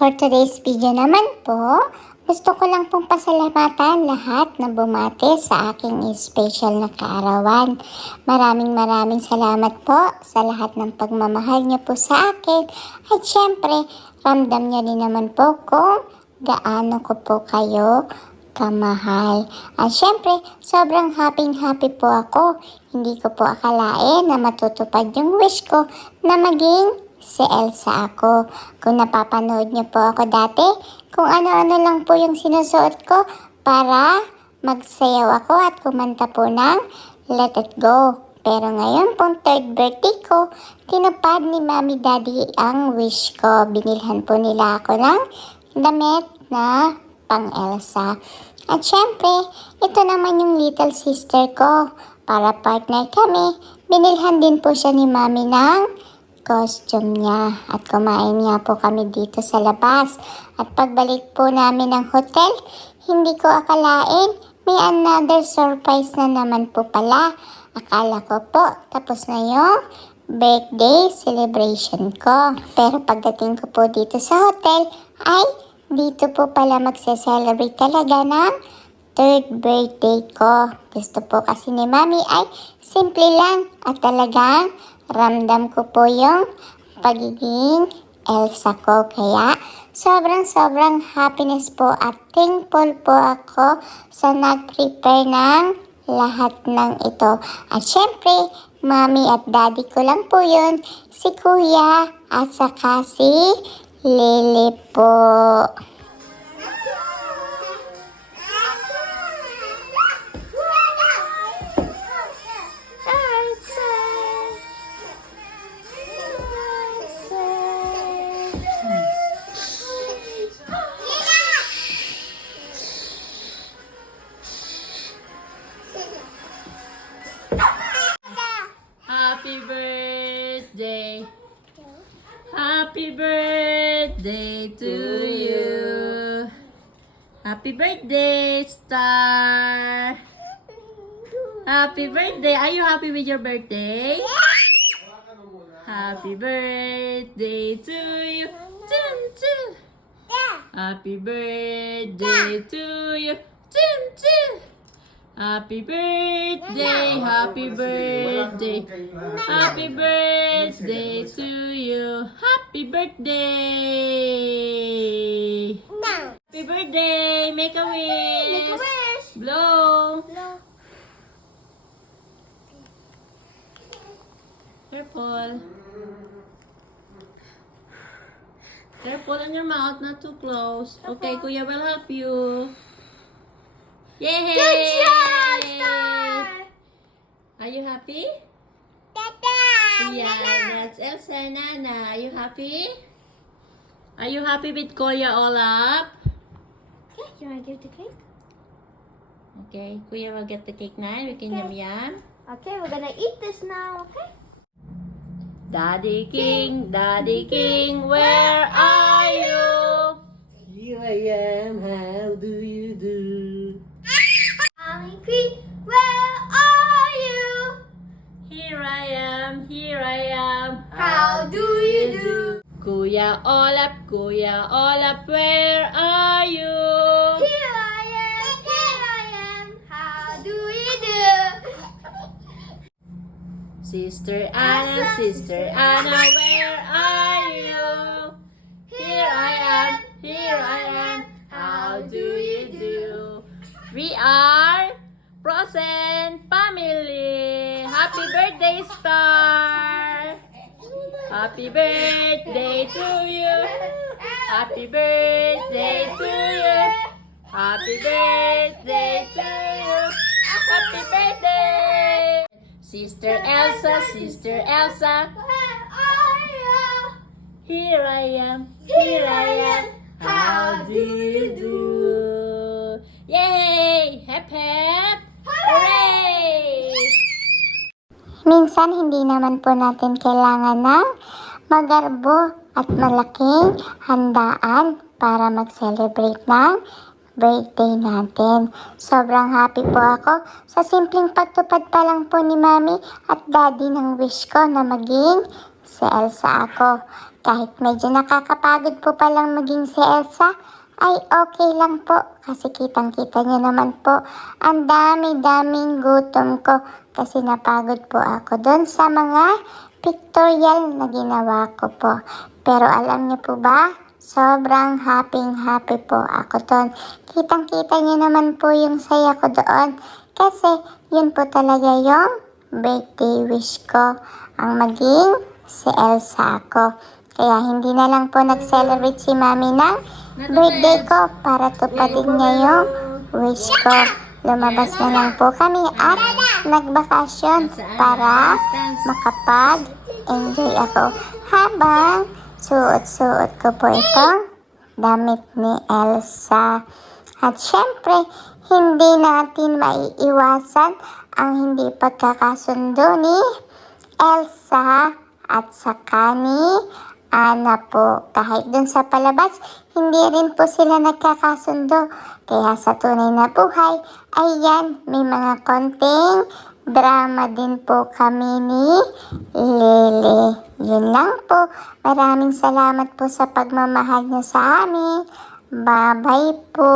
For today's video naman po, gusto ko lang pong pasalamatan lahat na bumati sa aking special na kaarawan. Maraming salamat po sa lahat ng pagmamahal niyo po sa akin. At syempre, ramdam niyo din naman po kung gaano ko po kayo kamahal. At syempre, sobrang happy po ako. Hindi ko po akalain na matutupad yung wish ko na maging si Elsa ako. Kung napapanood niyo po ako dati, kung ano-ano lang po yung sinusuot ko para magsayaw ako at kumanta po ng Let It Go. Pero ngayon pong third birthday ko, tinupad ni Mommy Daddy ang wish ko. Binilhan po nila ako ng damit na pang Elsa. At syempre, ito naman yung little sister ko. Para partner kami, binilhan din po siya ni Mommy ng costume niya at kumain nga po kami dito sa labas. At pagbalik po namin ng hotel, hindi ko akalain may another surprise na naman po pala. Akala ko po tapos na yung birthday celebration ko. Pero pagdating ko po dito sa hotel ay dito po pala magse-celebrate talaga ng third birthday ko. Gusto po kasi ni Mami ay simple lang at talagang ramdam ko po yung pagiging Elsa ko. Kaya sobrang happiness po at thankful po ako sa nag-prepare ng lahat ng ito. At syempre, Mami at Daddy ko lang po yun, si Kuya at saka si Lily po. Happy birthday. Happy birthday to you. Happy birthday, Star. Happy birthday. Are you happy with your birthday? Happy birthday to you. Chun, chun. Happy birthday to you. Chun, chun. Happy birthday, happy birthday, happy birthday to you. Happy birthday. Happy birthday. Make a wish. Blow. Careful. Careful on your mouth, not too close. Okay, Kuya will help you. Yay! Good job, Star! Are you happy? Dada! Yeah, that's Elsa and Nana. Are you happy? Are you happy with Kuya all up? Okay, you wanna give the cake? Okay, Kuya will get the cake now. We can yum. Okay, we're gonna eat this now, okay? Daddy King, where are you? Here I am, how do you do? Mommy Queen, where are you? Here I am. How do you do? Kuya Olap, where are you? Here I am. How do you do? Sister Anna, where are you? Here I am. How do you do? We are Frozen family. Happy birthday, Star. Happy birthday to you. Happy birthday to you. Happy birthday to you. Happy birthday. Sister Elsa, Where are you? here I am. How do you do? Yay! Hep hep! Hooray! Minsan hindi naman po natin kailangan ng magarbo at malaking handaan para mag-celebrate ng birthday natin. Sobrang happy po ako sa simpleng pagtupad pa lang po ni Mami at Daddy ng wish ko na maging si Elsa ako. Kahit medyo nakakapagod po palang maging si Elsa, ay okay lang po kasi kitang-kita niyo naman po ang dami-daming gutom ko kasi napagod po ako doon sa mga pictorial na ginawa ko po. Pero alam niyo po ba, sobrang happy po ako doon. Kitang-kita niyo naman po yung saya ko doon kasi yun po talaga yung birthday wish ko, ang maging si Elsa ko. Kaya hindi na lang po nag-celebrate si Mami ng birthday ko para tupatin niya yung wish ko. Lumabas na lang po kami at nagbakasyon para makapag-enjoy ako habang suot-suot ko po itong damit ni Elsa. At syempre, hindi natin maiiwasan ang hindi pagkakasundo ni Elsa at saka ni Ana po. Kahit dun sa palabas, hindi rin po sila nagkakasundo. Kaya sa tunay na buhay, ayan, may mga konting drama din po kami ni Lele. Yun lang po. Maraming salamat po sa pagmamahal niyo sa amin. Bye-bye po.